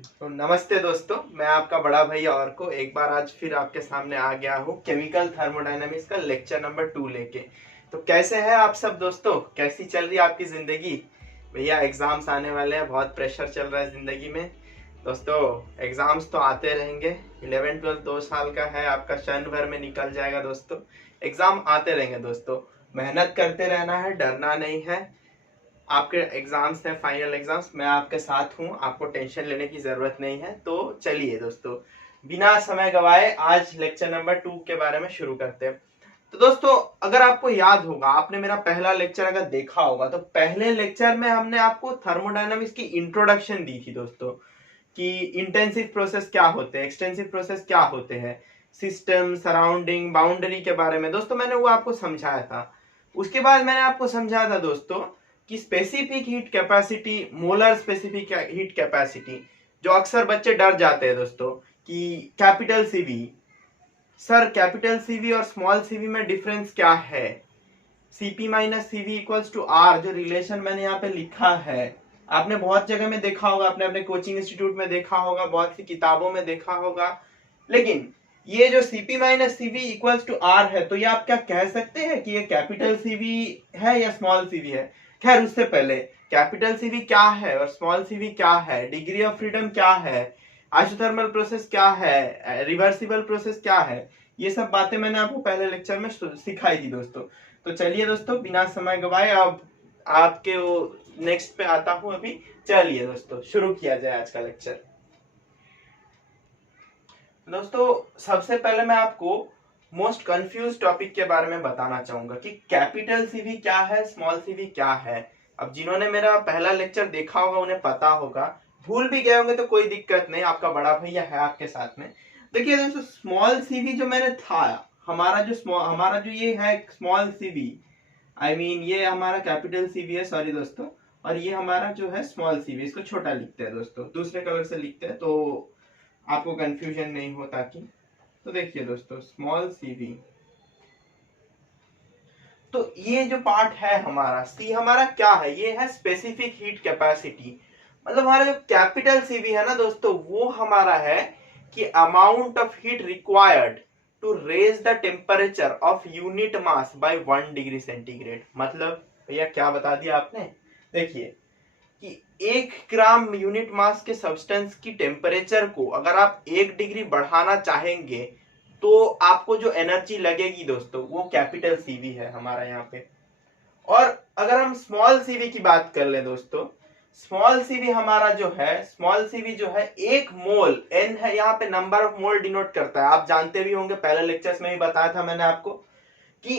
तो नमस्ते दोस्तों, मैं आपका बड़ा भाई और को एक बार आज फिर आपके सामने आ गया हूँ केमिकल थर्मोडायनामिक्स का लेक्चर नंबर 2 लेके। तो कैसे हैं आप सब दोस्तों? कैसी चल रही है आपकी जिंदगी? भैया एग्जाम्स आने वाले हैं, बहुत प्रेशर चल रहा है जिंदगी में दोस्तों। एग्जाम्स तो आते रहेंगे, 11 12 2 साल का है आपका, क्षण भर में निकल जाएगा दोस्तों। एग्जाम आते रहेंगे दोस्तों, मेहनत करते रहना है, डरना नहीं है। आपके एग्जाम्स हैं, फाइनल एग्जाम्स, मैं आपके साथ हूं, आपको टेंशन लेने की जरूरत नहीं है। तो चलिए दोस्तों, बिना समय गवाए आज लेक्चर नंबर 2 के बारे में शुरू करते हैं। तो दोस्तों, अगर आपको याद होगा, आपने मेरा पहला लेक्चर अगर देखा होगा, तो पहले लेक्चर में हमने आपको थर्मोडायनामिक्स की इंट्रोडक्शन दी थी दोस्तों, कि इंटेंसिव प्रोसेस क्या होते हैं, एक्सटेंसिव प्रोसेस क्या होते हैं, सिस्टम, सराउंडिंग, बाउंड्री के बारे में दोस्तों मैंने वो आपको समझाया था। उसके बाद मैंने आपको समझाया था दोस्तों कि specific heat capacity, molar specific heat capacity, जो अक्सर बच्चे डर जाते हैं दोस्तों कि capital CV, sir capital CV और स्मॉल सीवी में डिफरेंस क्या है, CP minus CV equals to R, जो रिलेशन मैंने यहाँ पे लिखा है आपने बहुत जगह में देखा होगा, आपने अपने कोचिंग इंस्टीट्यूट में देखा होगा, बहुत सी किताबों में देखा होगा। लेकिन ये जो CP minus CV equals to R है, तो ये आप क्या कह सकते हैं कि ये कैपिटल सीवी है या स्मॉल सीवी है? खैर, उससे पहले कैपिटल सीवी क्या है और स्मॉल सीवी क्या है, डिग्री ऑफ फ्रीडम क्या है, आइसोथर्मल प्रोसेस क्या है, रिवर्सिबल प्रोसेस क्या है, ये सब बातें मैंने आपको पहले लेक्चर में सिखाई थी दोस्तों। तो चलिए दोस्तों, बिना समय गवाए अब आपके वो नेक्स्ट पे आता हूं अभी। चलिए दोस्तों, शुरू किया जाए आज का लेक्चर। दोस्तों, सबसे पहले मैं आपको मोस्ट कंफ्यूज टॉपिक के बारे में बताना चाहूंगा कि कैपिटल सीवी क्या है, स्मॉल सीवी क्या है। अब जिन्होंने मेरा पहला लेक्चर देखा होगा उन्हें पता होगा, भूल भी गए होंगे तो कोई दिक्कत नहीं, आपका बड़ा भैया है आपके साथ में। देखिए दोस्तों, स्मॉल सीवी जो मैंने था, हमारा जो ये है स्मॉल सीवी, आई मीन ये हमारा कैपिटल सीवी है, सॉरी दोस्तों, और ये हमारा जो है स्मॉल सीवी, इसको छोटा लिखते हैं दोस्तों, दूसरे कलर से लिखते हैं तो आपको कंफ्यूजन नहीं हो ताकि। तो देखिए दोस्तों, स्मॉल सीवी, तो ये जो पार्ट है हमारा सी, हमारा क्या है, ये है स्पेसिफिक हीट कैपेसिटी। मतलब हमारा जो कैपिटल सीवी है ना दोस्तों, वो हमारा है कि amount of heat required to raise the temperature of unit mass by 1 degree centigrade. मतलब भैया क्या बता दिया आपने, देखिए कि 1 ग्राम यूनिट मास के सब्सटेंस की टेम्परेचर को अगर आप 1 डिग्री बढ़ाना चाहेंगे तो आपको जो एनर्जी लगेगी दोस्तों, वो कैपिटल सीवी है हमारा यहाँ पे। और अगर हम स्मॉल सीवी की बात कर ले दोस्तों, स्मॉल सीवी हमारा जो है, स्मॉल सीवी जो है, 1 मोल, एन है यहाँ पे नंबर ऑफ मोल डिनोट करता है। आप जानते भी होंगे, पहले लेक्चर्स में भी बताया था मैंने आपको कि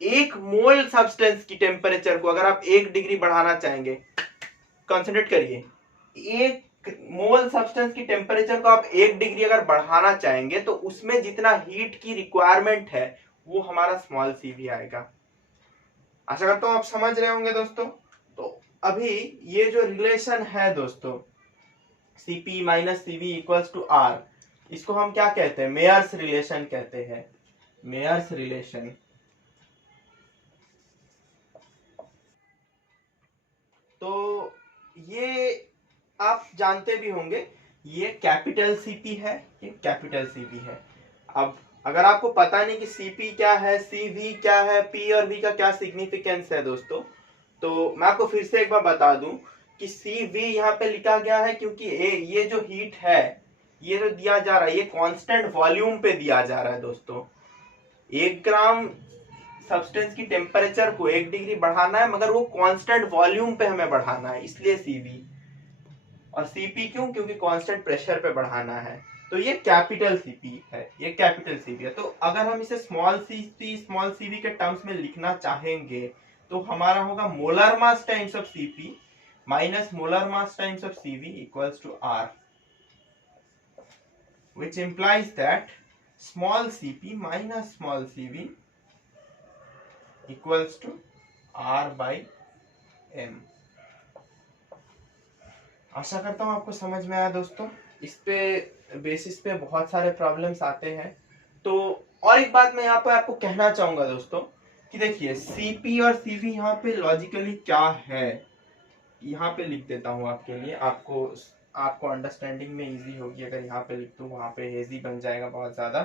1 मोल सब्सटेंस की टेम्परेचर को अगर आप 1 डिग्री बढ़ाना चाहेंगे, कंसंट्रेट करिए, 1 मोल सब्सटेंस की टेम्परेचर को आप 1 डिग्री अगर बढ़ाना चाहेंगे तो उसमें जितना हीट की रिक्वायरमेंट है वो हमारा स्मॉल सीवी आएगा। आशा करता हूं आप समझ रहे होंगे दोस्तों। तो अभी ये जो रिलेशन है दोस्तों, CP minus CV equals to R, इसको हम क्या कहते हैं? मेयर्स रिलेशन कहते हैं, मेयर्स रिलेशन। तो ये आप जानते भी होंगे, ये कैपिटल सीपी है, ये कैपिटल सीपी है। अब अगर आपको पता नहीं कि सीपी क्या है, सीवी क्या है, पी और वी का क्या सिग्निफिकेंस है दोस्तों, तो मैं आपको फिर से एक बार बता दूं कि सीवी यहाँ पे लिखा गया है क्योंकि ये जो हीट है, ये जो दिया जा रहा है, ये कांस्टेंट वॉल्यूम पे दिया जा रहा है दोस्तों। 1 ग्राम सब्सटेंस की टेम्परेचर को 1 डिग्री बढ़ाना है, मगर वो कांस्टेंट वॉल्यूम पे हमें बढ़ाना है, इसलिए सीवी। और सीपी क्यों? क्योंकि कांस्टेंट प्रेशर पे बढ़ाना है। तो ये कैपिटल सीपी है, ये कैपिटल सीपी है। तो अगर हम इसे स्मॉल सी स्मॉल सीवी के टर्म्स में लिखना चाहेंगे तो हमारा होगा molar mass times of CP minus molar mass times of CV equals to R, which implies that small cp minus small cv equals to r by m। आशा करता हूं आपको समझ में आया दोस्तों। इस पे बेसिस पे बहुत सारे प्रॉब्लम्स आते हैं। तो और एक बात मैं यहाँ पे आपको कहना चाहूंगा दोस्तों कि देखिए, सीपी और सीवी यहाँ पे लॉजिकली क्या है, यहाँ पे लिख देता हूं आपके लिए, आपको आपको अंडरस्टैंडिंग में इजी होगी अगर यहाँ पे लिख दूँ, वहाँ पे हेजी बन जाएगा बहुत ज़्यादा।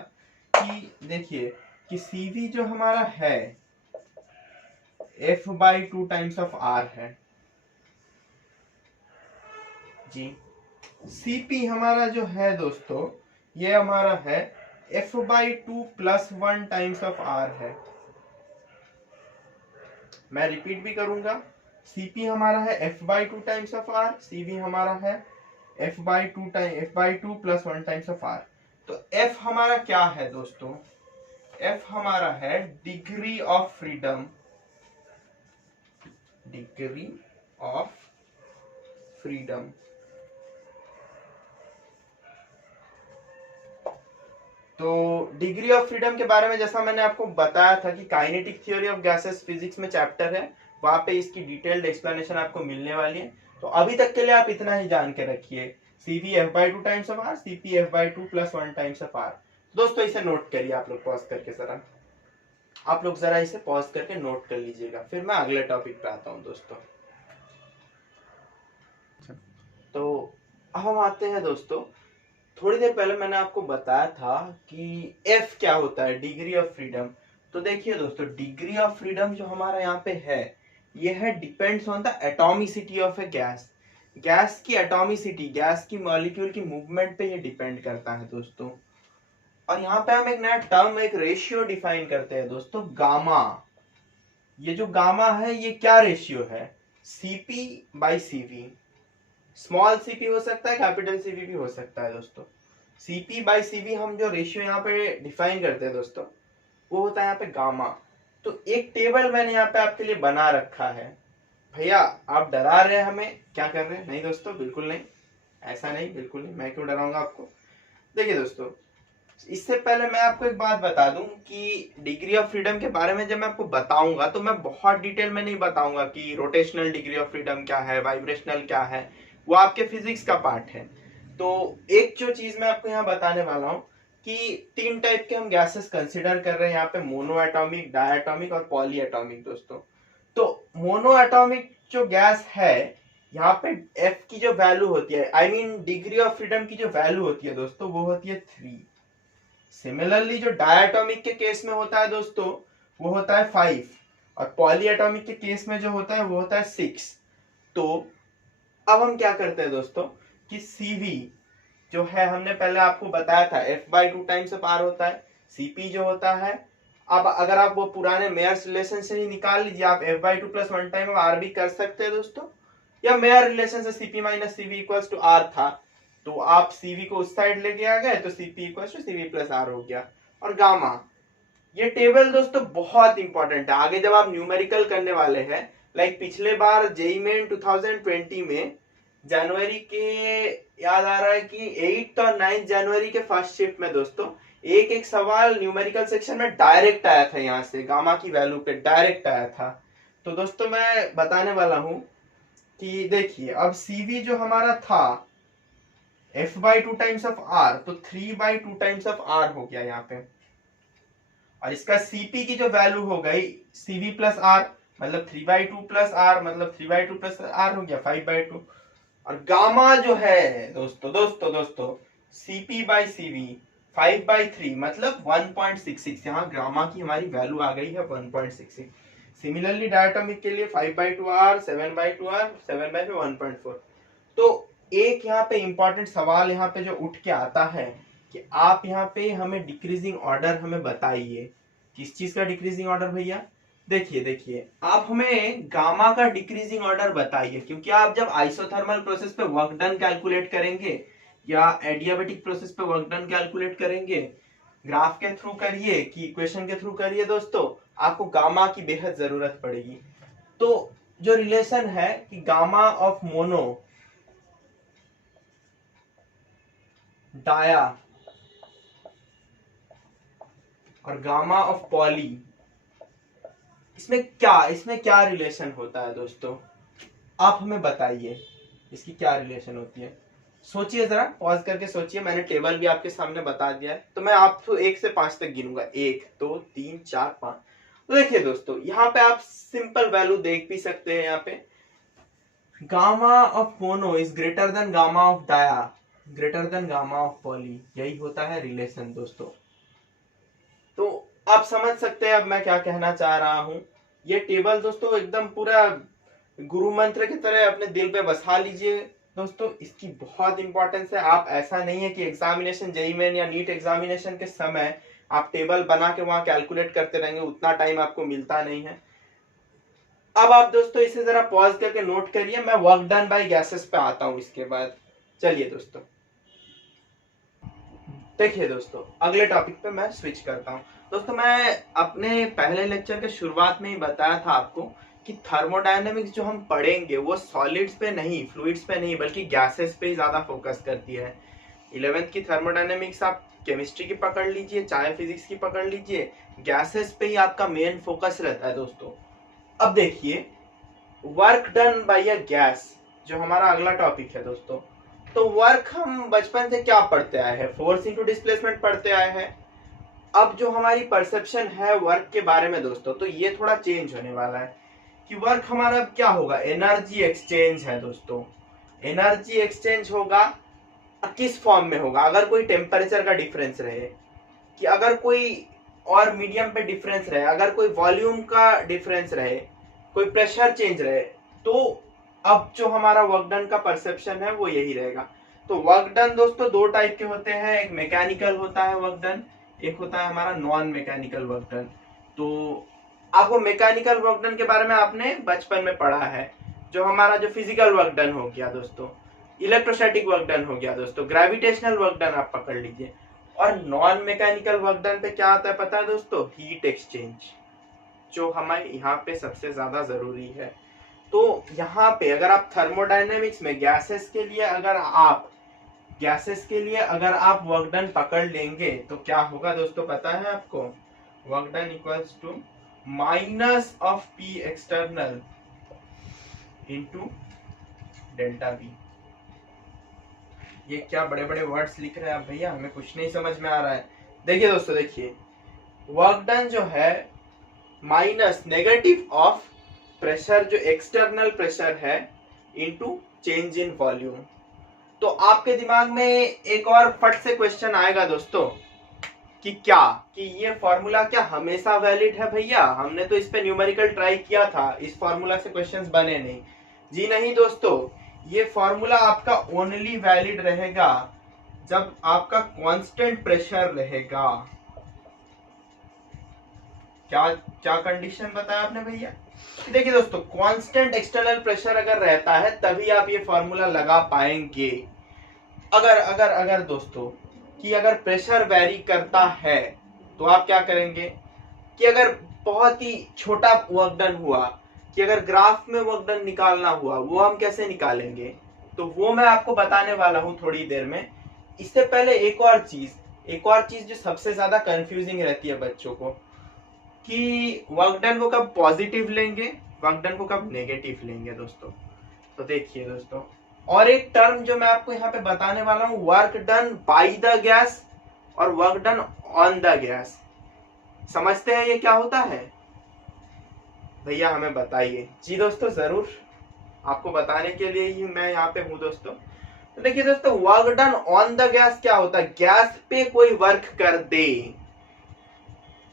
कि देखिए कि CV जो हमारा है F/2 टाइम्स ऑफ R है जी। CP हमारा जो है दोस्तों, ये हमारा है F/2 + 1 टाइम्स ऑफ R है। मैं रिपीट भी करूंगा, CP हमारा है F/2 times of R, CV हमारा है F/2 + 1 टाइम्स ऑफ R। तो F हमारा क्या है दोस्तों? F हमारा है degree of freedom, degree of freedom. तो डिग्री ऑफ फ्रीडम के बारे में जैसा मैंने आपको बताया था कि kinetic theory of gases physics में चैप्टर है, वहां पे इसकी डिटेल्ड एक्सप्लेनेशन आपको मिलने वाली है। तो अभी तक के लिए आप इतना ही जान के रखिए, CV F/2 times of R, CP F/2 + 1 times of R। दोस्तों इसे नोट करिए, आप लोग पॉज करके जरा, आप लोग जरा इसे पॉज करके नोट कर लीजिएगा, फिर मैं अगले टॉपिक पे आता हूँ दोस्तों। तो अब हम आते हैं दोस्तों, थोड़ी देर पहले मैंने आपको बताया था कि F क्या होता है, डिग्री ऑफ फ्रीडम। तो देखिए दोस्तों, डिग्री ऑफ फ्रीडम जो हमारा यहाँ पे है, ये है depends on the atomicity of A gas. Gas की एटॉमिसिटी, गैस की मॉलिक्यूल की मूवमेंट पे ये डिपेंड करता है दोस्तों। और यहाँ पे हम एक नया टर्म, एक रेशियो डिफाइन करते हैं दोस्तों, गामा। ये जो गामा है ये क्या रेशियो है? CP/CV। स्मॉल CP हो सकता है, कैपिटल CV भी हो सकता है दोस्तों। CP/CV हम जो रेशियो यहाँ पे डिफाइन करते हैं दोस्तों, वो होता है यहाँ पे गामा। तो एक टेबल मैंने यहाँ पे आपके लिए बना रखा है। भैया आप डरा रहे हैं हमें, क्या कर रहे हैं? नहीं दोस्तों, बिल्कुल नहीं, ऐसा नहीं, बिल्कुल नहीं, मैं क्यों डराऊंगा आपको। देखिए दोस्तों, इससे पहले मैं आपको एक बात बता दूं कि डिग्री ऑफ फ्रीडम के बारे में जब मैं आपको बताऊंगा तो मैं बहुत डिटेल में नहीं बताऊंगा कि रोटेशनल डिग्री ऑफ फ्रीडम क्या है, वाइब्रेशनल क्या है, वो आपके फिजिक्स का पार्ट है। तो एक जो चीज मैं आपको यहाँ बताने वाला हूँ कि 3 टाइप के हम गैसेस कंसिडर कर रहे हैं यहाँ पे, मोनो एटॉमिक, डायटॉमिक और पॉली एटॉमिक दोस्तों। तो मोनो एटॉमिक जो गैस है, यहाँ पे F की जो वैल्यू होती है, I mean degree of freedom की जो वैल्यू होती है दोस्तों, वो होती है 3। सिमिलरली जो डायटॉमिक के केस में होता है दोस्तों, वो होता है 5, और पॉली एटॉमिक के केस में जो होता है वो होता है 6। तो अब हम क्या करते हैं दोस्तों कि CV जो है, हमने पहले आपको बताया था F/2 टाइम्स ऑफ R होता है। CP जो होता है, अब अगर आप वो पुराने मेयर्स रिलेशन से ही निकाल लीजिए, आप F/2 + 1 टाइम ऑफ R भी कर सकते हैं दोस्तों, या मेयर रिलेशन से CP - CV = R था, तो आप CV को उस साइड लेके आ गए, तो CP = CV + R हो गया। और गामा, ये टेबल दोस्तों बहुत इंपॉर्टेंट है आगे जब आप न्यूमेरिकल करने वाले हैं। लाइक पिछले बार JEE मेन 2020 में जनवरी के, याद आ रहा है कि 8 और 9 जनवरी के फर्स्ट शिफ्ट में दोस्तों, एक एक सवाल न्यूमेरिकल सेक्शन में डायरेक्ट आया था, यहाँ से गामा की वैल्यू पे डायरेक्ट आया था। तो दोस्तों मैं बताने वाला हूं कि देखिए, अब CV जो हमारा था F/2 टाइम्स ऑफ R, तो 3/2 टाइम्स ऑफ R हो गया यहाँ पे। और इसका CP की जो वैल्यू हो गई CV + R, मतलब 3/2 + R, मतलब 3/2 + R हो गया 5/2। और गामा जो है दोस्तों CP/CV 5/3 मतलब 1.66, यहाँ गामा की हमारी वैल्यू आ गई है 1.66। सिमिलरली डायटोमिक के लिए 5/2 R, 7/2 R, 7/5 1.4। तो एक यहाँ पे इंपॉर्टेंट सवाल यहाँ पे जो उठ के आता है कि आप यहाँ पे हमें डिक्रीजिंग ऑर्डर हमें बताइए। किस चीज का डिक्रीजिंग ऑर्डर भैया? देखिए आप हमें गामा का डिक्रीजिंग ऑर्डर बताइए, क्योंकि आप जब आइसोथर्मल प्रोसेस पे वर्क डन कैलकुलेट करेंगे या एडियाबेटिक प्रोसेस पे वर्क डन कैलकुलेट करेंगे, ग्राफ के थ्रू करिए कि इक्वेशन के थ्रू करिए दोस्तों, आपको गामा की बेहद जरूरत पड़ेगी। तो जो रिलेशन है कि गामा ऑफ मोनो, डाया और गामा ऑफ पॉली, इसमें क्या रिलेशन होता है दोस्तों? आप हमें बताइए इसकी क्या रिलेशन होती है। सोचिए जरा, पॉज करके सोचिए, मैंने टेबल भी आपके सामने बता दिया है। तो मैं आपको 1 से 5 तक गिनूंगा, 1 2 3 4 5। तो देखिए दोस्तों, यहाँ पे आप सिंपल वैल्यू देख भी सकते हैं। यहाँ पे gamma of mono is greater than gamma of dia greater than gamma of poly, यही होता है रिलेशन दोस्तों। तो आप समझ सकते हैं अब मैं क्या कहना चाह रहा हूं। ये टेबल दोस्तों एकदम पूरा गुरु मंत्र की तरह अपने दिल पे बसा लीजिए दोस्तों, इसकी बहुत इंपॉर्टेंस है। आप ऐसा नहीं है कि एग्जामिनेशन जेईई मेन या नीट एग्जामिनेशन के समय आप टेबल बना के वहां कैलकुलेट करते रहेंगे, उतना टाइम आपको मिलता नहीं है। अब आप दोस्तों इसे जरा पॉज करके नोट करिए, मैं वर्क डन बाय गैसेस पे आता हूं इसके बाद। चलिए दोस्तों देखिए दोस्तों, अगले टॉपिक पे मैं स्विच करता हूं। दोस्तों मैं अपने पहले लेक्चर के शुरुआत में ही बताया था आपको कि थर्मोडायनेमिक्स जो हम पढ़ेंगे वो सॉलिड्स पे नहीं, फ्लूइड्स पे नहीं, बल्कि गैसेस पे ही ज्यादा फोकस करती है। 11th की थर्मोडायनेमिक्स आप केमिस्ट्री की पकड़ लीजिए, चाहे फिजिक्स की पकड़ लीजिए, गैसेस पे ही आपका मेन फोकस रहता है दोस्तों। अब देखिए, work done bye a gas जो हमारा अगला टॉपिक है दोस्तों। तो वर्क हम बचपन से क्या पढ़ते आए हैं, फोर्स इनटू डिस्प्लेसमेंट पढ़ते आए हैं। अब जो हमारी परसेप्शन है वर्क के बारे में दोस्तों, तो ये थोड़ा चेंज होने वाला है कि वर्क हमारा अब क्या होगा, एनर्जी एक्सचेंज है दोस्तों। एनर्जी एक्सचेंज होगा, किस फॉर्म में होगा, अगर कोई टेम्परेचर का डिफरेंस रहे, कि अगर कोई और मीडियम पे डिफरेंस रहे, अगर कोई वॉल्यूम का डिफरेंस रहे, कोई प्रेशर चेंज रहे, तो अब जो हमारा वर्क डन का परसेप्शन है वो यही रहेगा। तो वर्क डन दोस्तों दो टाइप के होते हैं, एक मैकेनिकल होता है वर्क डन, एक होता है हमारा नॉन मैकेनिकल वर्क डन। तो आपको मैकेनिकल वर्क डन के बारे में आपने बचपन में पढ़ा है, जो हमारा जो फिजिकल वर्क डन हो गया दोस्तों, इलेक्ट्रोस्टैटिक वर्क डन हो गया दोस्तों, ग्रेविटेशनल वर्क डन आप पकड़ लीजिए। और नॉन मैकेनिकल वर्क डन पे क्या आता है पता है दोस्तों, हीट एक्सचेंज, जो हमारे यहाँ पे सबसे ज्यादा जरूरी है। तो यहाँ पे अगर आप थर्मोडायनेमिक्स में गैसेस के लिए अगर आप वर्क डन पकड़ लेंगे तो क्या होगा दोस्तों पता है आपको, work done equals to minus of P external into delta B. ये क्या बड़े बड़े वर्ड्स लिख रहे हैं आप भैया, हमें कुछ नहीं समझ में आ रहा है। देखिए दोस्तों, देखिए वर्क डन जो है माइनस नेगेटिव ऑफ प्रेशर जो एक्सटर्नल प्रेशर है इनटू चेंज इन वॉल्यूम। तो आपके दिमाग में एक और फट से क्वेश्चन आएगा दोस्तों कि क्या, कि ये फॉर्मूला क्या हमेशा वैलिड है भैया, हमने तो इस पे न्यूमेरिकल ट्राई किया था, इस फॉर्मूला से क्वेश्चंस बने नहीं। जी नहीं दोस्तों, ये फॉर्मूला आपका ओनली वैलिड रहेगा जब आपका कांस्टेंट प्रेशर रहेगा। क्या क्या कंडीशन बताया आपने भैया, देखिए दोस्तों कांस्टेंट एक्सटर्नल प्रेशर अगर रहता है तभी आप ये फॉर्मूला लगा पाएंगे। अगर अगर अगर दोस्तों कि अगर प्रेशर वेरी करता है तो आप क्या करेंगे, कि अगर बहुत ही छोटा वर्क डन हुआ, कि अगर ग्राफ में वर्क डन निकालना हुआ, वो हम कैसे निकालेंगे, तो वो मैं आपको बताने वाला हूं थोड़ी देर में। इससे पहले एक और चीज जो सबसे ज्यादा कंफ्यूजिंग रहती है बच्चों को, कि वर्क डन को कब पॉजिटिव लेंगे, वर्क डन को कब नेगेटिव लेंगे दोस्तों। तो देखिए दोस्तों, और एक टर्म जो मैं आपको यहाँ पे बताने वाला हूँ, work done by the gas और work done on the gas. समझते हैं ये क्या होता है भैया, हमें बताइए। जी दोस्तों जरूर, आपको बताने के लिए ही मैं यहाँ पे हूँ दोस्तों। तो देखिए दोस्तों, work done on the gas क्या होता है, गैस पे कोई वर्क कर दे,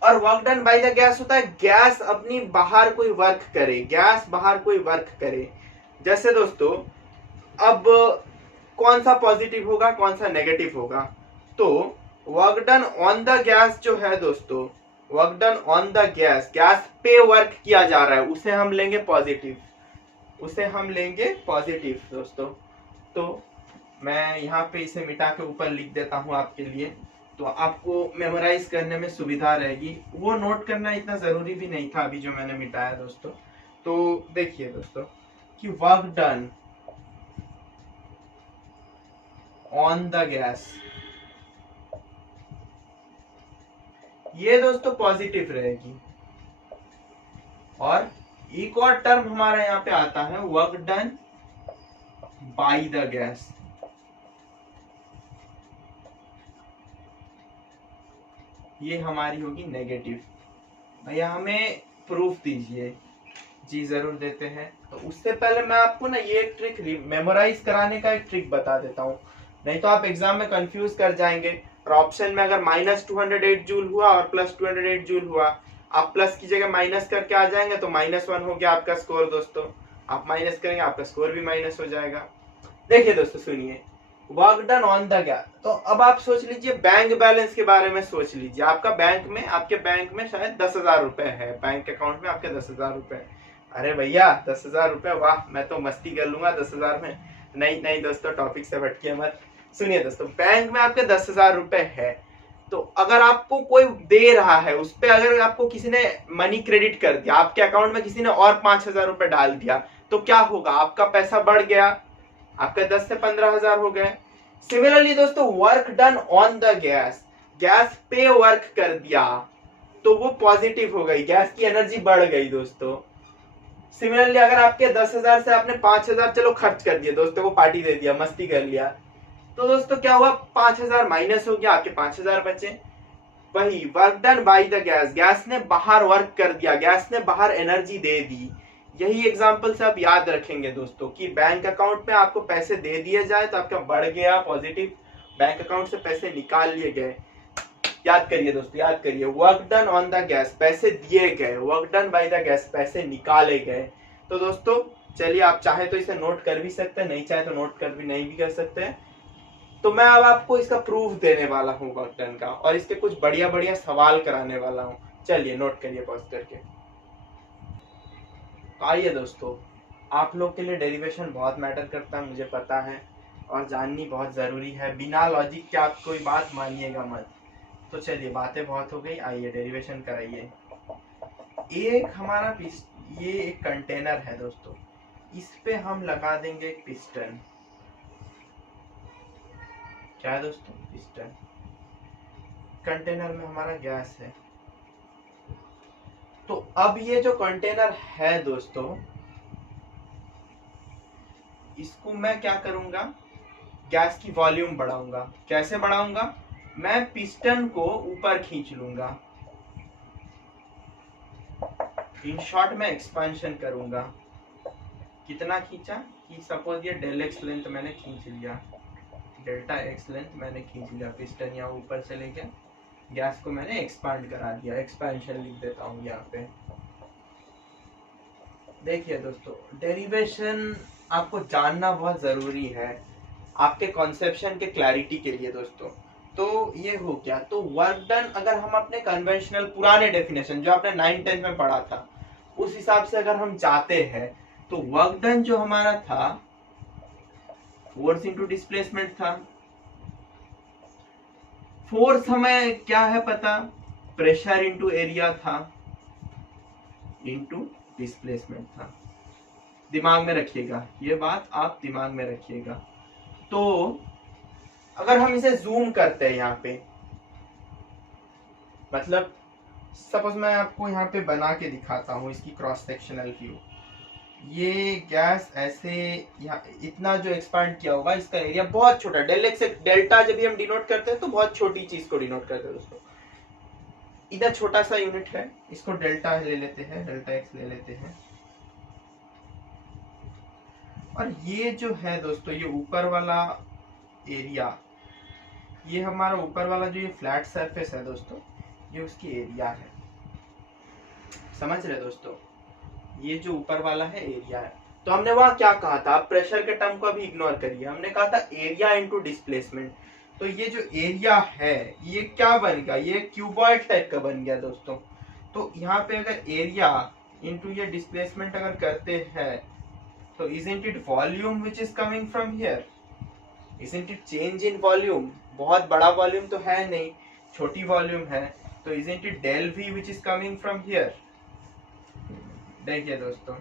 और work done by the gas होता है गैस अपनी बाहर कोई वर्क करे, गैस बाहर कोई वर्क करे। जैसे दोस्तों अब कौन सा पॉजिटिव होगा कौन सा नेगेटिव होगा, तो work done on the gas जो है दोस्तों, work done on the gas, gas पे वर्क किया जा रहा है, उसे हम लेंगे पॉजिटिव, उसे हम लेंगे पॉजिटिव दोस्तों। तो मैं यहाँ पे इसे मिटा के ऊपर लिख देता हूँ आपके लिए, तो आपको मेमोराइज करने में सुविधा रहेगी। वो नोट करना इतना जरूरी भी नहीं था अभी जो मैंने मिटाया दोस्तों। तो देखिए दोस्तों कि work done on the gas, ये दोस्तों पॉजिटिव रहेगी। और एक और टर्म हमारा यहाँ पे आता है work done by the gas, ये हमारी होगी नेगेटिव। भैया हमें प्रूफ दीजिए, जी जरूर देते हैं। तो उससे पहले मैं आपको ना ये एक ट्रिक मेमोराइज कराने का एक ट्रिक बता देता हूँ, नहीं तो आप एग्जाम में कंफ्यूज कर जाएंगे। और ऑप्शन में अगर -208 जूल हुआ और +208 जूल हुआ, आप प्लस की जगह माइनस करके आ जाएंगे तो -1 हो गया आपका स्कोर दोस्तों। आप माइनस करेंगे आपका स्कोर भी माइनस हो जाएगा। देखिए दोस्तों सुनिए, work done on the gas. तो अब आप सोच लीजिए बैंक बैलेंस के बारे में सोच लीजिए। आपके बैंक में शायद 10,000 रुपए है, बैंक अकाउंट में आपके 10,000 रुपए। अरे भैया 10,000 रुपए, वाह मैं तो मस्ती कर लूंगा 10,000 में। नहीं नहीं दोस्तों, टॉपिक से भटकिए मत। सुनिए दोस्तों, बैंक में आपके 10,000 रुपए है, तो अगर आपको कोई दे रहा है, उस पर अगर आपको किसी ने मनी क्रेडिट कर दिया, आपके अकाउंट में किसी ने और 5,000 रुपए डाल दिया, तो क्या होगा? आपका पैसा बढ़ गया, आपके 10 से 15,000 हो गए। सिमिलरली दोस्तों, work done on the gas, gas पे वर्क कर दिया तो वो पॉजिटिव हो गई, गैस की एनर्जी बढ़ गई दोस्तों। सिमिलरली अगर आपके 10,000 से आपने 5,000 चलो खर्च कर दिया, दोस्तों को पार्टी दे दिया, मस्ती कर लिया, तो दोस्तों क्या हुआ? 5,000 माइनस हो गया, आपके 5,000 बचे। वही work done by the gas, gas ने बाहर वर्क कर दिया, गैस ने बाहर एनर्जी दे दी। यही एग्जांपल से आप याद रखेंगे दोस्तों कि बैंक अकाउंट में आपको पैसे दे दिए जाए तो आपका बढ़ गया पॉजिटिव, बैंक अकाउंट से पैसे निकाल लिए गए। याद करिए दोस्तों, याद करिए, work done on the gas पैसे दिए गए, work done by the gas पैसे निकाले गए। तो दोस्तों चलिए, आप चाहे तो इसे नोट कर भी सकते हैं, नहीं चाहे तो नोट कर भी नहीं भी कर सकते हैं। तो मैं अब आपको इसका प्रूफ देने वाला हूँ वर्क डन का, और इसके कुछ बढ़िया बढ़िया सवाल कराने वाला हूँ। चलिए नोट करिए पॉज करके। आइए दोस्तों, आप लोग के लिए डेरिवेशन बहुत मैटर करता है, मुझे पता है, और जाननी बहुत जरूरी है। बिना लॉजिक के आप कोई बात मानिएगा मत। तो चलिए, बातें बहुत हो गई, आइए डेरिवेशन कराइए। एक हमारा ये एक कंटेनर है दोस्तों, इस पे हम लगा देंगे एक पिस्टन। क्या है दोस्तों? पिस्टन। कंटेनर में हमारा गैस है। तो अब ये जो कंटेनर है दोस्तों, इसको मैं क्या करूंगा? गैस की वॉल्यूम बढ़ाऊंगा। कैसे बढ़ाऊंगा? मैं पिस्टन को ऊपर खींच लूंगा, इन शॉर्ट में एक्सपेंशन करूंगा। कितना खींचा कि सपोज ये डेल एक्स लेंथ मैंने खींच लिया, डेल्टा एक्स लेंथ मैंने खींच लिया, पिस्टन यहाँ ऊपर से लेके गैस को मैंने एक्सपांड करा दिया। एक्सपेंशन लिख देता हूँ यहाँ पे। देखिए दोस्तों, डेरिवेशन आपको जानना बहुत जरूरी है आपके कॉन्सेप्शन के क्लैरिटी के लिए दोस्तों। तो ये हो गया। तो वर्क डन अगर हम अपने कन्वेंशनल पुराने डेफिनेशन जो आपने 9th-10th में पढ़ा था उस हिसाब से अगर हम जाते हैं, तो वर्क डन जो हमारा था फोर्स इंटू डिस्प्लेसमेंट था। फोर्स हमें क्या है पता? प्रेशर इंटू एरिया था, इंटू डिस्प्लेसमेंट था। दिमाग में रखिएगा ये बात, आप दिमाग में रखिएगा। तो अगर हम इसे जूम करते हैं यहाँ पे, मतलब सपोज मैं आपको यहाँ पे बना के दिखाता हूँ इसकी क्रॉस सेक्शनल व्यू। ये गैस ऐसे यहाँ इतना जो एक्सपांड किया होगा, इसका एरिया बहुत छोटा, डेल एक्स डेल्टा जब भी हम डिनोट करते हैं तो बहुत छोटी चीज को डिनोट करते हैं दोस्तों। इधर छोटा सा यूनिट है, इसको डेल्टा ले लेते हैं, डेल्टा एक्स ले लेते हैं। और ये जो है दोस्तों, ये ऊपर वाला एरिया, ये हमारा ऊपर वाला जो ये फ्लैट सरफेस है दोस्तों, ये उसकी एरिया है। समझ रहे दोस्तों? ये जो ऊपर वाला है एरिया है। तो हमने वहां क्या कहा था? प्रेशर के टर्म को अभी इग्नोर करिए, हमने कहा था एरिया इंटू डिस्प्लेसमेंट। तो ये जो एरिया है ये क्या बन गया? ये क्यूबॉइड टाइप का बन गया दोस्तों। तो यहाँ पे अगर एरिया इंटू ये डिस्प्लेसमेंट अगर करते हैं, तो isn't it volume which is coming from here? Isn't it change in volume? बहुत बड़ा वॉल्यूम तो है नहीं, छोटी वॉल्यूम है। तो isn't it del v which is coming from here? देखिए दोस्तों,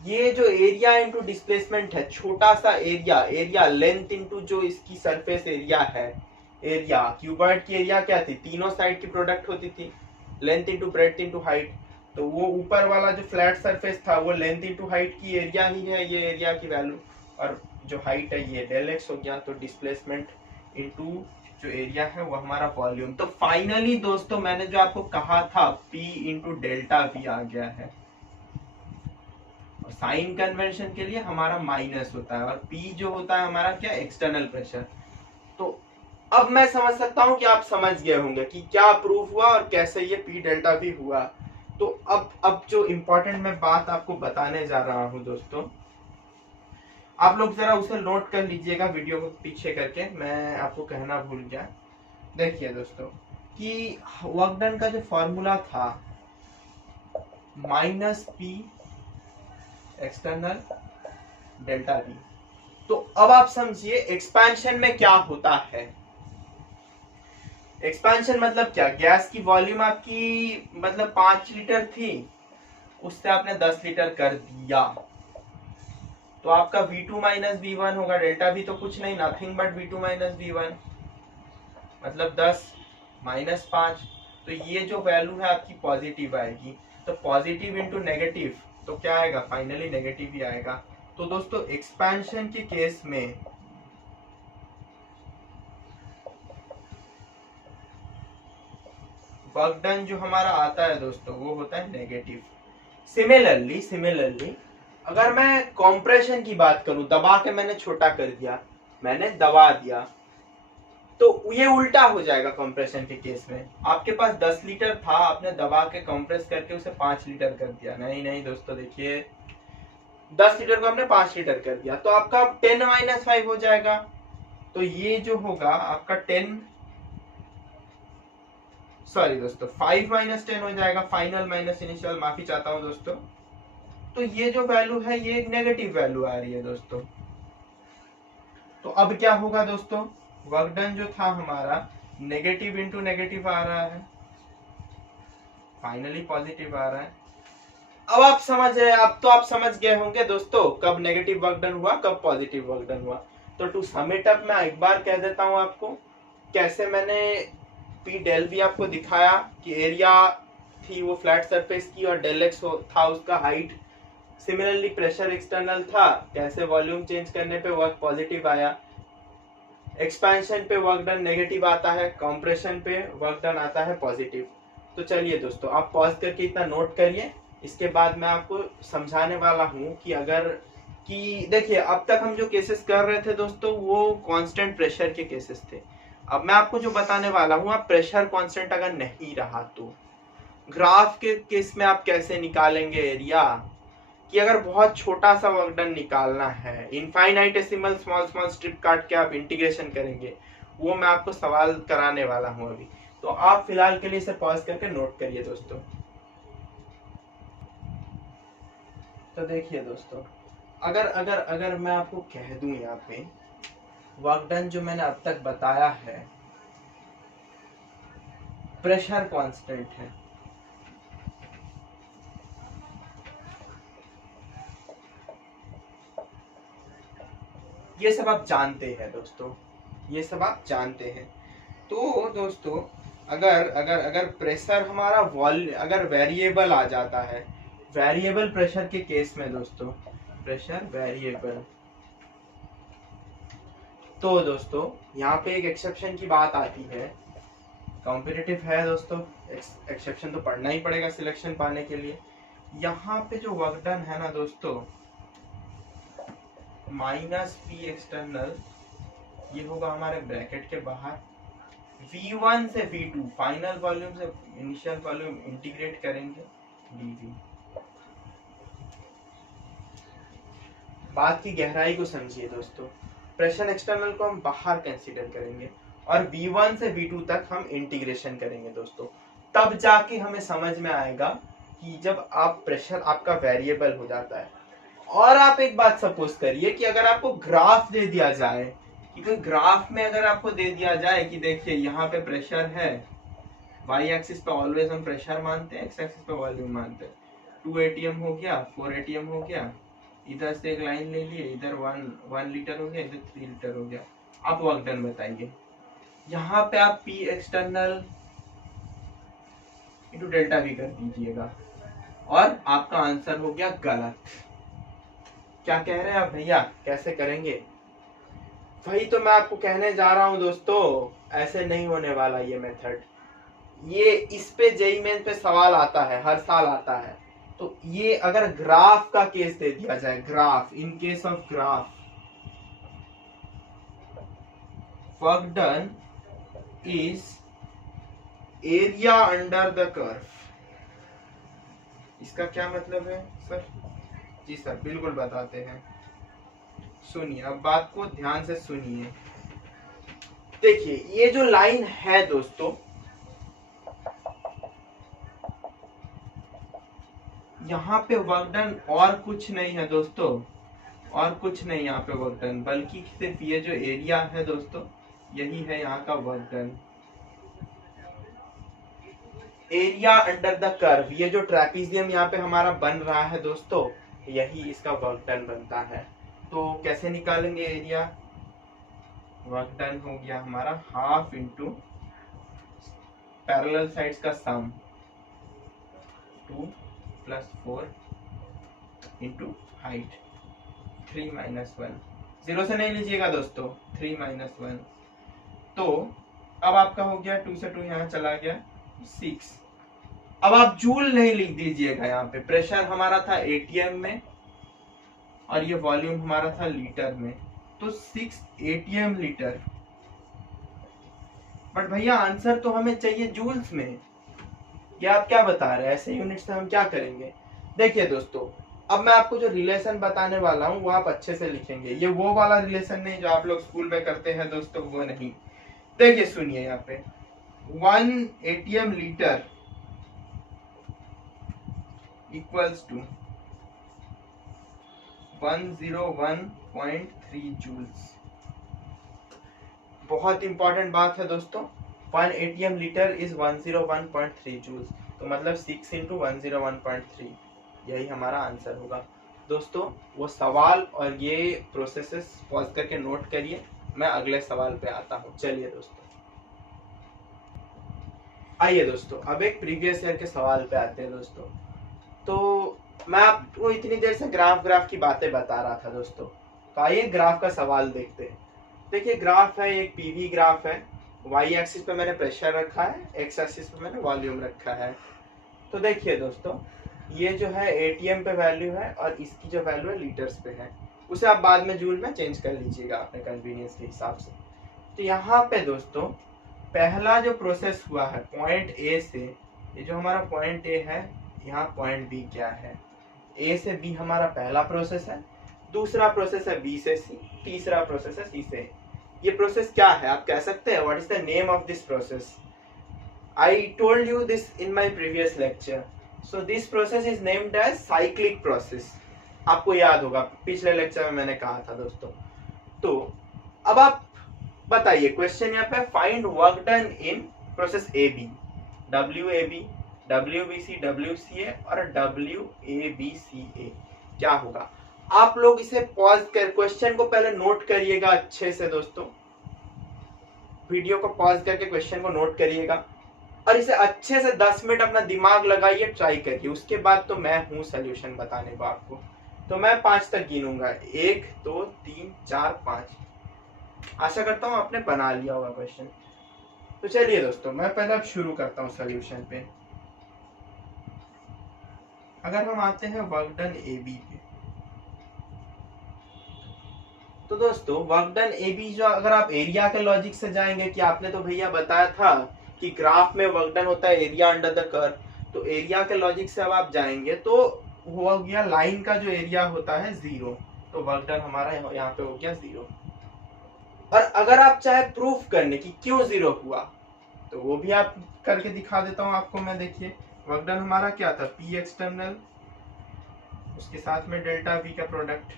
ये जो एरिया इंटू डिस्प्लेसमेंट है, छोटा सा एरिया, एरिया लेंथ इंटू जो इसकी सरफेस एरिया है, एरिया क्यूबॉइड की एरिया क्या थी? तीनों साइड की प्रोडक्ट होती थी, length into breadth into height. तो वो ऊपर वाला जो फ्लैट सरफेस था वो लेंथ इंटू हाइट की एरिया ही है, ये एरिया की वैल्यू, और जो हाइट है ये डेल एक्स हो गया। तो डिस्प्लेसमेंट इंटू जो एरिया है वो हमारा वॉल्यूम। तो फाइनली दोस्तों मैंने जो आपको कहा था P इंटू डेल्टा V आ गया है। साइन कन्वेंशन के लिए हमारा माइनस होता है, और पी जो होता है हमारा क्या, एक्सटर्नल प्रेशर। तो अब मैं समझ सकता हूं कि आप समझ गए होंगे कि क्या प्रूफ हुआ और कैसे ये पी डेल्टा भी हुआ। तो अब जो इम्पोर्टेंट मैं बात आपको बताने जा रहा हूं दोस्तों, आप लोग जरा उसे नोट कर लीजिएगा वीडियो को पीछे करके, मैं आपको कहना भूल गया। देखिए दोस्तों कि वर्क डन का जो फॉर्मूला था minus P external delta we. तो अब आप समझिए एक्सपेंशन में क्या होता है। एक्सपेंशन मतलब क्या, गैस की वॉल्यूम आपकी मतलब 5 लीटर थी, उससे आपने 10 लीटर कर दिया, तो आपका V2 माइनस V1 होगा। डेल्टा V तो कुछ नहीं, nothing but V2 minus V1, मतलब 10 माइनस 5। तो ये जो वैल्यू है आपकी पॉजिटिव आएगी। तो पॉजिटिव इंटू नेगेटिव तो क्या आएगा, फाइनली नेगेटिव ही आएगा। तो दोस्तों एक्सपेंशन के केस में वर्क डन जो हमारा आता है दोस्तों वो होता है नेगेटिव। सिमिलरली अगर मैं कंप्रेशन की बात करूं, दबा के मैंने छोटा कर दिया, मैंने दबा दिया, तो ये उल्टा हो जाएगा। कंप्रेशन के केस में आपके पास 10 लीटर था, आपने दबा के कंप्रेस करके उसे 5 लीटर कर दिया। नहीं दोस्तों, देखिए 10 लीटर को हमने 5 लीटर कर दिया, तो आपका 10 माइनस 5 हो जाएगा। तो ये जो होगा आपका 5 माइनस 10 हो जाएगा, फाइनल माइनस इनिशियल, माफी चाहता हूं दोस्तों। तो ये जो वैल्यू है ये एक नेगेटिव वैल्यू आ रही है दोस्तों। तो अब क्या होगा दोस्तों, वर्क डन जो था हमारा नेगेटिव इंटू नेगेटिव आ रहा है, फाइनली पॉजिटिव आ रहा है। अब आप समझ रहे, अब तो आप समझ गए होंगे दोस्तों कब नेगेटिव वर्क डन हुआ, कब पॉजिटिव वर्क डन हुआ। तो टू सम इट अप मैं एक बार कह देता हूं आपको कैसे मैंने पी डेल वी आपको दिखाया कि एरिया थी वो फ्लैट सरफेस की और डेल एक्स था उसका हाइट। सिमिलरली प्रेशर एक्सटर्नल था, कैसे वॉल्यूम चेंज करने पे वर्क पॉजिटिव आया। एक्सपेंशन पे वर्क डन नेगेटिव आता है, कंप्रेशन पे वर्क डन आता है पॉजिटिव। तो चलिए दोस्तों आप पॉज करके इतना नोट करिए, इसके बाद मैं आपको समझाने वाला हूं कि अगर कि देखिए अब तक हम जो केसेस कर रहे थे दोस्तों वो कांस्टेंट प्रेशर के केसेस थे। अब मैं आपको जो बताने वाला हूं, आप प्रेशर कांस्टेंट अगर नहीं रहा तो ग्राफ के केस में आप कैसे निकालेंगे एरिया, कि अगर बहुत छोटा सा वर्क डन निकालना है, इनफाइनाइटेसिमल स्मॉल स्ट्रिप काट के आप इंटीग्रेशन करेंगे, वो मैं आपको सवाल कराने वाला हूं अभी। तो आप फिलहाल के लिए इसे पॉज करके नोट करिए दोस्तों। तो देखिए दोस्तों अगर अगर अगर मैं आपको कह दूं यहाँ पे वर्क डन जो मैंने अब तक बताया है प्रेशर कांस्टेंट है, ये सब आप जानते हैं दोस्तों, ये सब आप जानते हैं। तो दोस्तों अगर अगर अगर प्रेशर हमारा अगर वेरिएबल आ जाता है, वेरिएबल प्रेशर के केस में दोस्तों, प्रेशर वेरिएबल, तो दोस्तों यहाँ पे एक एक्सेप्शन की बात आती है। कॉम्पिटिटिव है दोस्तों, एक्सेप्शन तो पढ़ना ही पड़ेगा सिलेक्शन पाने के लिए। यहाँ पे जो वर्क डन है ना दोस्तों, माइनस पी एक्सटर्नल, ये होगा हमारे ब्रैकेट के बाहर, V1 से V2 फाइनल वॉल्यूम से इनिशियल वॉल्यूम इंटीग्रेट करेंगे dV। बात की गहराई को समझिए दोस्तों, प्रेशर एक्सटर्नल को हम बाहर कंसीडर करेंगे और V1 से V2 तक हम इंटीग्रेशन करेंगे दोस्तों। तब जाके हमें समझ में आएगा कि जब आप प्रेशर आपका वेरिएबल हो जाता है। और आप एक बात सपोज करिए कि अगर आपको ग्राफ दे दिया जाए, कि ग्राफ में अगर आपको दे दिया जाए कि देखिए यहाँ पे प्रेशर है, वाई एक्सिस पे ऑलवेज हम प्रेशर मानते हैं, एक्स एक्सिस पे वॉल्यूम मानते हैं। 2 ATM हो गया, 4 ATM हो गया, इधर से एक लाइन ले लिए, इधर 1 लीटर हो गया, इधर 3 लीटर हो गया। आप वर्क डन बताइए, यहाँ पे आप P external into delta we कर दीजिएगा और आपका आंसर हो गया गलत। क्या कह रहे हैं आप भैया, कैसे करेंगे? वही तो मैं आपको कहने जा रहा हूं दोस्तों, ऐसे नहीं होने वाला ये मेथड। ये इस पे जेईई मेंस पे सवाल आता है, हर साल आता है। तो ये अगर ग्राफ का केस दे दिया जाए, graph, in case of graph, work done is area under the curve, इसका क्या मतलब है सर? जी सर, बिल्कुल बताते हैं। सुनिए, अब बात को ध्यान से सुनिए। देखिए, ये जो लाइन है दोस्तों, यहाँ पे वर्क डन और कुछ नहीं है दोस्तों, और कुछ नहीं यहाँ पे वर्क डन, बल्कि सिर्फ ये जो एरिया है दोस्तों, यही है यहाँ का work done. Area under the curve, ये जो ट्रेपीजियम यहाँ पे हमारा बन रहा है दोस्तों, यही इसका वर्क डन बनता है। तो कैसे निकालेंगे एरिया? वर्क डन हो गया हमारा हाफ इंटू पैरेलल साइड्स का सम, 2 + 4 इंटू हाइट, 3 - 1, 0 से नहीं लीजिएगा दोस्तों, 3 - 1। तो अब आपका हो गया 2 से 2 यहाँ चला गया 6। अब आप जूल नहीं लिख दीजिएगा, यहाँ पे प्रेशर हमारा था एटीएम में और ये वॉल्यूम हमारा था लीटर में, तो 6 एटीएम लीटर। बट भैया आंसर तो हमें चाहिए जूल्स में, ये आप क्या बता रहे हैं? ऐसे यूनिट से हम क्या करेंगे? देखिए दोस्तों, अब मैं आपको जो रिलेशन बताने वाला हूँ वो आप अच्छे से लिखेंगे। ये वो वाला रिलेशन नहीं जो आप लोग स्कूल में करते हैं दोस्तों, वो नहीं। देखिए सुनिए, यहाँ पे 1 ATM litre equals to 101.3 joules. बहुत इंपॉर्टेंट बात है दोस्तों, 1 एटीएम लीटर इज 101.3 जूल्स, तो मतलब 6 × 101.3, यही हमारा आंसर होगा दोस्तों। वो सवाल और ये प्रोसेसेस पॉज करके नोट करिए, मैं अगले सवाल पे आता हूँ। चलिए दोस्तों, आइए दोस्तों, अब एक प्रीवियस ईयर के सवाल पे आते हैं दोस्तों। तो मैं आपको इतनी देर से ग्राफ की बातें बता रहा था दोस्तों, तो आइए ग्राफ का सवाल देखते हैं। देखिए, ग्राफ है, एक पीवी ग्राफ है। वाई एक्सिस पे मैंने प्रेशर रखा है, एक्स एक्सिस पे मैंने वॉल्यूम रखा है। तो देखिए दोस्तों, ये जो है एटीएम पे वैल्यू है और इसकी जो वैल्यू है लीटर्स पे है, उसे आप बाद में जूल में चेंज कर लीजिएगा अपने कन्वीनियंस के हिसाब से। तो यहाँ पे दोस्तों पहला जो प्रोसेस हुआ है पॉइंट ए से, ये जो हमारा पॉइंट ए है, यहाँ पॉइंट बी क्या है? ए से बी हमारा पहला प्रोसेस है, दूसरा प्रोसेस है बी से सी, तीसरा प्रोसेस है सी से। ये प्रोसेस क्या है आप कह सकते हैं? What is the name of this process? I told you this in my previous lecture. So this process is named as cyclic process. आपको याद होगा, पिछले लेक्चर में मैंने कहा था दोस्तों। तो अब आप बताइए, क्वेश्चन यहाँ पे find work done in process A B, WAB, WBC, WCA और WABCA क्या होगा? आप लोग इसे पॉज कर क्वेश्चन को पहले नोट करिएगा अच्छे से दोस्तों, वीडियो को पॉज करके क्वेश्चन को नोट करिएगा और इसे अच्छे से 10 मिनट अपना दिमाग लगाइए, ट्राई करिए। उसके बाद तो मैं हूँ सोल्यूशन बताने को आपको। तो मैं 5 तक गिनूंगा, 1 2 3 4 5। आशा करता हूँ आपने बना लिया होगा क्वेश्चन। तो चलिए दोस्तों, मैं पहले अब शुरू करता हूँ सोल्यूशन पे। अगर हम आते हैं वर्क डन ए बी पे, तो दोस्तों वर्क डन ए बी जो, अगर आप एरिया के लॉजिक से जाएंगे कि आपने तो भैया बताया था कि ग्राफ में वर्क डन होता है एरिया अंडर द कर्व, तो एरिया के लॉजिक से अब आप जाएंगे तो हो गया लाइन का जो एरिया होता है 0, तो वर्क डन हमारा यहाँ पे हो गया 0। और अगर आप चाहे प्रूफ करने की क्यों 0 हुआ, तो वो भी आप करके दिखा देता हूँ आपको मैं। देखिए, वर्क डन हमारा क्या था? P एक्सटर्नल, उसके साथ में डेल्टा V का प्रोडक्ट।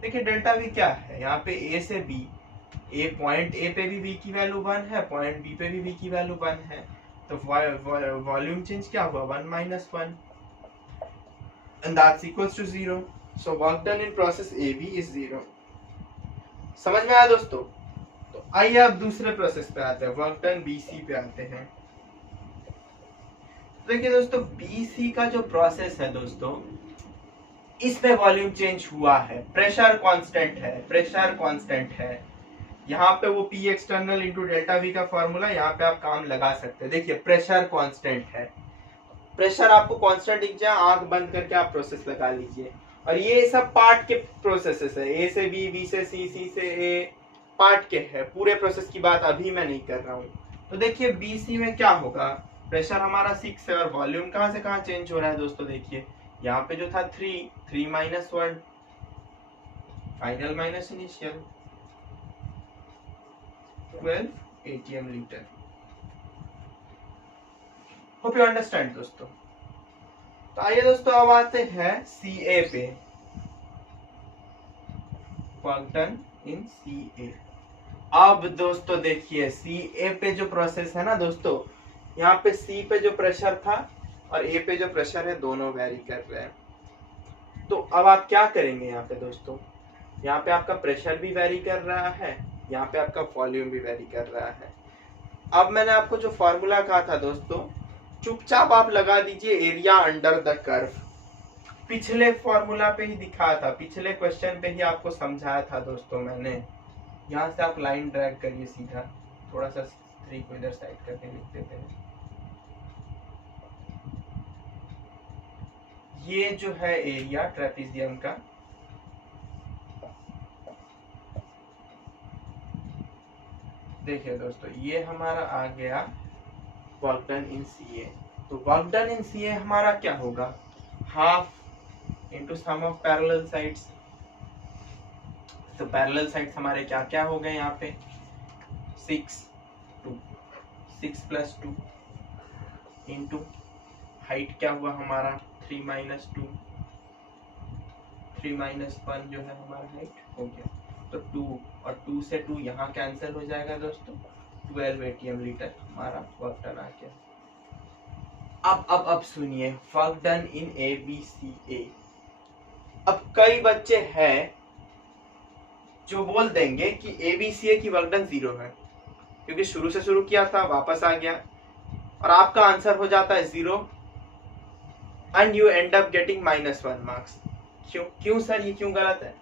देखिए डेल्टा V क्या है? यहाँ पे A से B, पॉइंट A पे भी V की वैल्यू 1 है, पॉइंट B पे भी V की वैल्यू 1 है, तो वॉल्यूम चेंज क्या हुआ? 1 - 1 and that's equals to 0. So work done in process AB is 0. समझ में आया दोस्तों? तो आइए अब दूसरे प्रोसेस पे आते हैं, वर्क डन BC पे आते हैं। देखिए दोस्तों, BC का जो प्रोसेस है दोस्तों, इसमें वॉल्यूम चेंज हुआ है, प्रेशर कांस्टेंट है, प्रेशर कांस्टेंट है। यहाँ पे वो P external into delta V का फॉर्मूला, यहाँ पे आप काम लगा सकते हैं। देखिए प्रेशर कांस्टेंट है, प्रेशर आपको कांस्टेंट दिख जाए, आंख बंद करके आप प्रोसेस लगा लीजिए। और ये सब पार्ट के प्रोसेसेस है, ए से बी, बी से सी, सी से ए, पार्ट के है। पूरे प्रोसेस की बात अभी मैं नहीं कर रहा हूँ। तो देखिए बीसी में क्या होगा, प्रेशर हमारा 6 है और वॉल्यूम कहाँ से कहाँ चेंज हो रहा है दोस्तों। देखिए यहाँ पे जो था 3 minus 1, final minus initial, 12 ATM litre. Hope you understand दोस्तों। तो आइए दोस्तों अब आते हैं CA पे, वर्क डन इन CA। अब दोस्तों देखिए CA पे जो प्रोसेस है ना दोस्तों, यहाँ पे C पे जो प्रेशर था और A पे जो प्रेशर है दोनों वेरी कर रहे हैं। तो अब आप क्या करेंगे यहाँ पे दोस्तों, यहाँ पे आपका प्रेशर भी वेरी कर रहा है, यहाँ पे आपका वॉल्यूम भी वेरी कर रहा है। अब मैंने आपको जो फॉर्मूला कहा था दोस्तों, चुपचाप आप लगा दीजिए एरिया अंडर द कर्व। पिछले फॉर्मूला पे ही दिखाया था, पिछले क्वेश्चन पे ही आपको समझाया था दोस्तों मैंने। यहाँ से आप लाइन ड्रैग करिए सीधा, थोड़ा सा 3 को इधर साइड करके लिख देते हैं। ये जो है एरिया ट्रेपेजियम का, देखिए दोस्तों ये हमारा आ गया वर्क डन इन CA। तो वर्क डन इन CA हमारा क्या होगा, half into sum of parallel sides. तो पैरेलल साइड्स हमारे क्या क्या हो गए यहाँ पे, 6 प्लस 2 इंटू हाइट क्या हुआ हमारा 3 माइनस 2, 3 माइनस 1 जो है हमारा हाइट हो गया। तो 2 और 2 से 2 यहाँ कैंसिल हो जाएगा दोस्तों, 12 ATM लीटर हमारा वर्क डन आ गया। अब सुनिए वर्क डन इन ABCA। अब कई बच्चे हैं जो बोल देंगे कि ABCA की वर्क डन 0 है, क्योंकि शुरू से शुरू किया था वापस आ गया और आपका आंसर हो जाता है 0 and you and up getting -1 marks. क्यों सर, ये क्यों गलत है?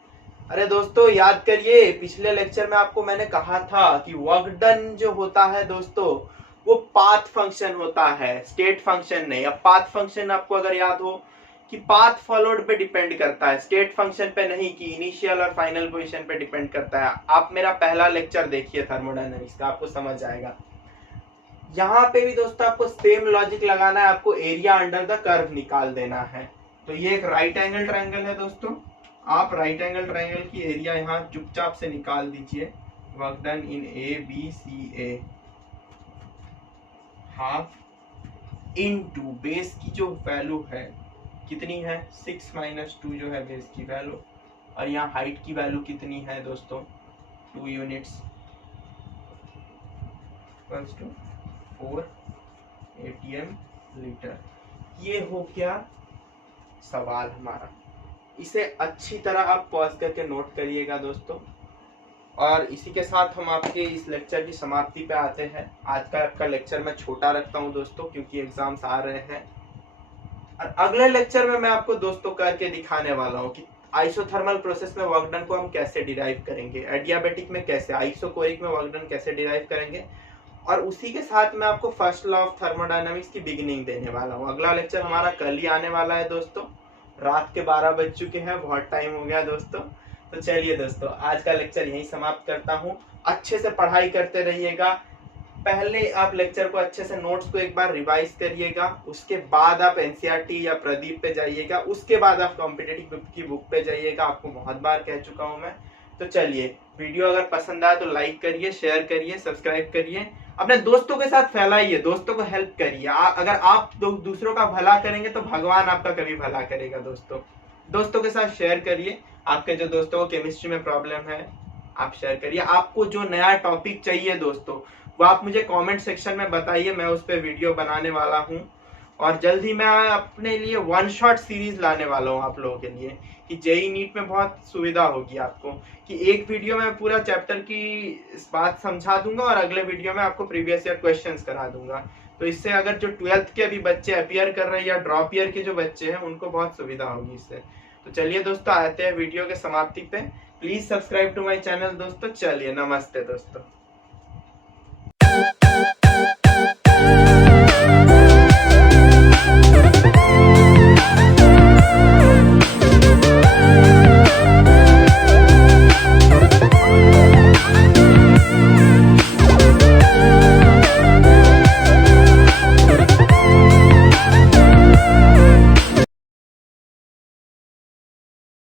अरे दोस्तों याद करिए, पिछले लेक्चर में आपको मैंने कहा था कि वर्क डन जो होता है दोस्तों वो पाथ फंक्शन होता है, स्टेट फंक्शन नहीं। अब पाथ फंक्शन आपको अगर याद हो कि पाथ फॉलोड पे डिपेंड करता है, स्टेट फंक्शन पे नहीं, कि इनिशियल और फाइनल पोजीशन पे डिपेंड करता है। आप मेरा पहला लेक्चर देखिए थर्मोडायनामिक्स का, आपको समझ आएगा। यहाँ पे भी दोस्तों आपको सेम लॉजिक लगाना है, आपको एरिया अंडर द कर्व निकाल देना है। तो ये एक राइट एंगल ट्रायंगल है दोस्तों, आप राइट एंगल ट्रायंगल की एरिया यहाँ चुपचाप से निकाल दीजिए। वर्क डन इन ABCA हाफ इनटू बेस की जो वैल्यू है कितनी है, 6 माइनस 2 जो है बेस की वैल्यू, और यहाँ हाइट की वैल्यू कितनी है दोस्तों 2 यूनिट्स, 4 ATM लीटर। ये हो गया सवाल हमारा। इसे अच्छी तरह आप पॉज करके नोट करिएगा दोस्तों। और इसी के साथ हम आपके इस लेक्चर की समाप्ति पे आते हैं। आज का आपका लेक्चर मैं छोटा रखता हूं दोस्तों, क्योंकि एग्जाम्स आ रहे हैं। और अगले लेक्चर में मैं आपको दोस्तों करके दिखाने वाला हूं कि आइसोथर्मल प्रोसेस में वर्क डन को हम कैसे डिराइव करेंगे, एडियाबेटिक में कैसे, आइसोकोरिक में वर्क डन कैसे डिराइव करेंगे। और उसी के साथ मैं आपको फर्स्ट लॉ ऑफ थर्मोडायनामिक्स की बिगिनिंग देने वाला हूँ। अगला लेक्चर हमारा कल ही आने वाला है दोस्तों, रात के 12 बज चुके हैं, बहुत टाइम हो गया दोस्तों। तो चलिए दोस्तों आज का लेक्चर यहीं समाप्त करता हूँ। अच्छे से पढ़ाई करते रहिएगा। पहले आप लेक्चर को अच्छे से नोट्स को एक बार रिवाइज करिएगा, उसके बाद आप NCERT या प्रदीप पे जाइएगा, उसके बाद आप कॉम्पिटिटिव की बुक पे जाइएगा। आपको बहुत बार कह चुका हूँ मैं। तो चलिए, वीडियो अगर पसंद आए तो लाइक करिए, शेयर करिए, सब्सक्राइब करिए, अपने दोस्तों के साथ फैलाइए, दोस्तों को हेल्प करिए। अगर आप दूसरों का भला करेंगे तो भगवान आपका कभी भला करेगा दोस्तों। दोस्तों के साथ शेयर करिए। आपके जो दोस्तों को केमिस्ट्री में प्रॉब्लम है आप शेयर करिए। आपको जो नया टॉपिक चाहिए दोस्तों वो आप मुझे कमेंट सेक्शन में बताइए, मैं उस पर वीडियो बनाने वाला हूँ। और जल्द ही मैं अपने लिए 1 शॉट सीरीज लाने वाला हूँ आप लोगों के लिए, कि JEE नीट में बहुत सुविधा होगी आपको, कि एक वीडियो में पूरा चैप्टर की बात समझा दूंगा और अगले वीडियो में आपको प्रीवियस ईयर क्वेश्चंस करा दूंगा। तो इससे अगर जो 12th के अभी बच्चे अपियर कर रहे हैं या ड्रॉप ईयर के जो बच्चे हैं उनको बहुत सुविधा होगी इससे। तो चलिए दोस्तों आते हैं वीडियो के समाप्ति पे। Please subscribe to my channel दोस्तों। चलिए नमस्ते दोस्तों।